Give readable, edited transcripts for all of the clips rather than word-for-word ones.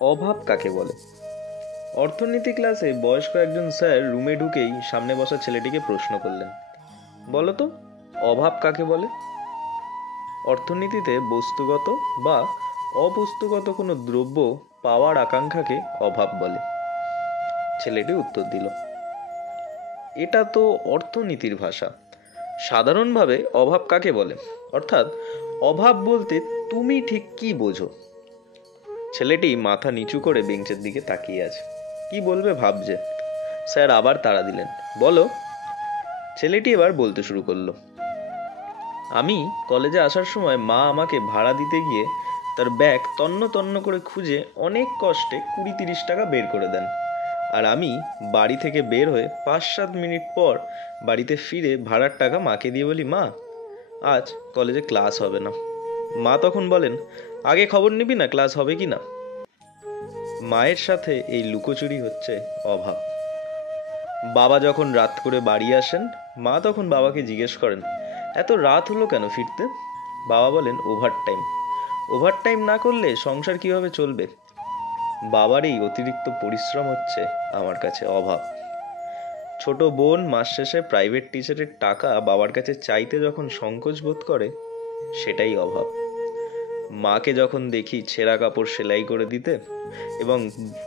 অভাব কাকে বলে? অর্থনীতি ক্লাসে বয়স্ক একজন স্যার রুমে ঢুকেই সামনে বসা ছেলেটিকে প্রশ্ন করলেন, বলো তো, অভাব কাকে বলে? অর্থনীতিতে বস্তুগত বা অবস্তুগত কোনো দ্রব্য পাওয়ার আকাঙ্ক্ষাকে অভাব বলে। ছেলেটি উত্তর দিল, এটা তো অর্থনীতির ভাষা। সাধারণভাবে অভাব কাকে বলে, অর্থাৎ অভাব বলতে তুমি ঠিক কি বোঝো? ছেলেটি মাথা নিচু করে বেঞ্চের দিকে তাকিয়ে আছে, কি বলবে ভাবছে। স্যার আবার তাড়া দিলেন, বলো। ছেলেটি এবার বলতে শুরু করলো, আমি কলেজে আসার সময় মা আমাকে ভাড়া দিতে গিয়ে তার ব্যাগ তন্ন তন্ন করে খুঁজে অনেক কষ্টে 20-30 টাকা বের করে দেন। আর আমি বাড়ি থেকে বের হয়ে 5-7 মিনিট পর বাড়িতে ফিরে ভাড়ার টাকা মাকে দিয়ে বলি, মা আজ কলেজে ক্লাস হবে না। মা তখন বলেন, আগে খবর নিবি না ক্লাস হবে কি না? মায়ের সাথে এই লুকোচুরি হচ্ছে অভাব। বাবা যখন রাত করে বাড়ি আসেন, মা তখন বাবাকে জিজ্ঞেস করেন, এত রাত হলো কেন ফিরতে? বাবা বলেন, ওভারটাইম। ওভারটাইম না করলে সংসার কিভাবে চলবে? বাবার এই অতিরিক্ত পরিশ্রম হচ্ছে আমার কাছে অভাব। ছোট বোন মাস শেষে প্রাইভেট টিচারের টাকা বাবার কাছে চাইতে যখন সংকোচ বোধ করে, সেটাই অভাব। মাকে যখন দেখি ছেঁড়া কাপড় সেলাই করে দিতে এবং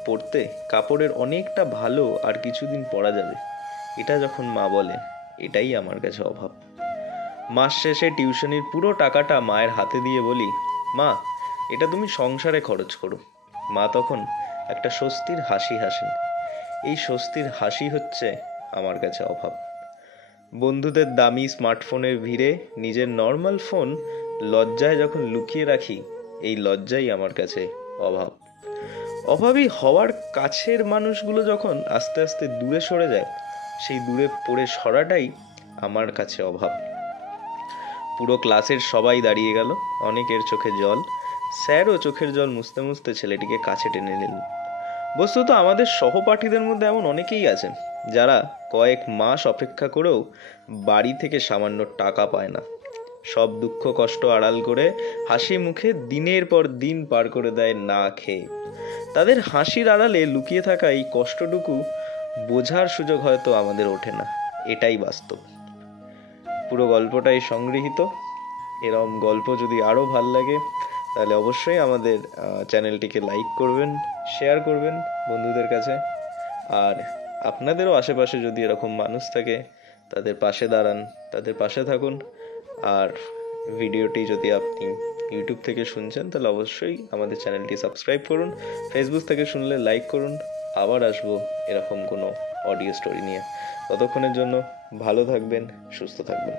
পরতে কাপড়ের অনেকটা ভালো আর কিছুদিন পরা যাবে, এটা যখন মা বলে, এটাই আমার কাছে অভাব। মাস শেষে টিউশনির পুরো টাকাটা মায়ের হাতে দিয়ে বলি, মা এটা তুমি সংসারে খরচ করো। মা তখন একটা স্বস্তির হাসি হাসেন, এই স্বস্তির হাসি হচ্ছে আমার কাছে অভাব। বন্ধুদের দামি স্মার্টফোনের ভিড়ে নিজের নর্মাল ফোন লজ্জায় যখন লুকিয়ে রাখি, এই লজ্জাই আমার কাছে অভাব। অভাবী হওয়ার কাছের মানুষগুলো যখন আস্তে আস্তে দূরে সরে যায়, সেই দূরে পড়ে সরাটাই আমার কাছে অভাব। পুরো ক্লাসের সবাই দাঁড়িয়ে গেল, অনেকের চোখে জল। স্যারও চোখের জল মুছতে মুছতে ছেলেটিকে কাছে টেনে নিলেন। বস্তুত আমাদের সহপাঠীদের মধ্যে এমন অনেকেই আছেন যারা কয়েক মাস অপেক্ষা করেও বাড়ি থেকে সামান্য টাকা পায় না। সব দুঃখ কষ্ট আড়াল করে হাসি মুখে দিনের পর দিন পার করে দেয় না খেয়ে। তাদের হাসির আড়ালে লুকিয়ে থাকা এই কষ্টটুকু বোঝার সুযোগ হয়তো আমাদের ওঠে না, এটাই বাস্তব। পুরো গল্পটাই সংগৃহীত। এরম গল্প যদি আরও ভাল লাগে তাহলে অবশ্যই আমাদের চ্যানেলটিকে লাইক করবেন, শেয়ার করবেন বন্ধুদের কাছে। আর আপনাদেরও আশেপাশে যদি এরকম মানুষ থাকে, তাদের পাশে দাঁড়ান, তাদের পাশে থাকুন। আর ভিডিওটি যদি আপনি ইউটিউব থেকে শুনছেন তাহলে অবশ্যই আমাদের চ্যানেলটি সাবস্ক্রাইব করুন। ফেসবুক থেকে শুনলে লাইক করুন। আবার আসবো এরকম কোনো অডিও স্টোরি নিয়ে। ততক্ষণের জন্য ভালো থাকবেন, সুস্থ থাকবেন।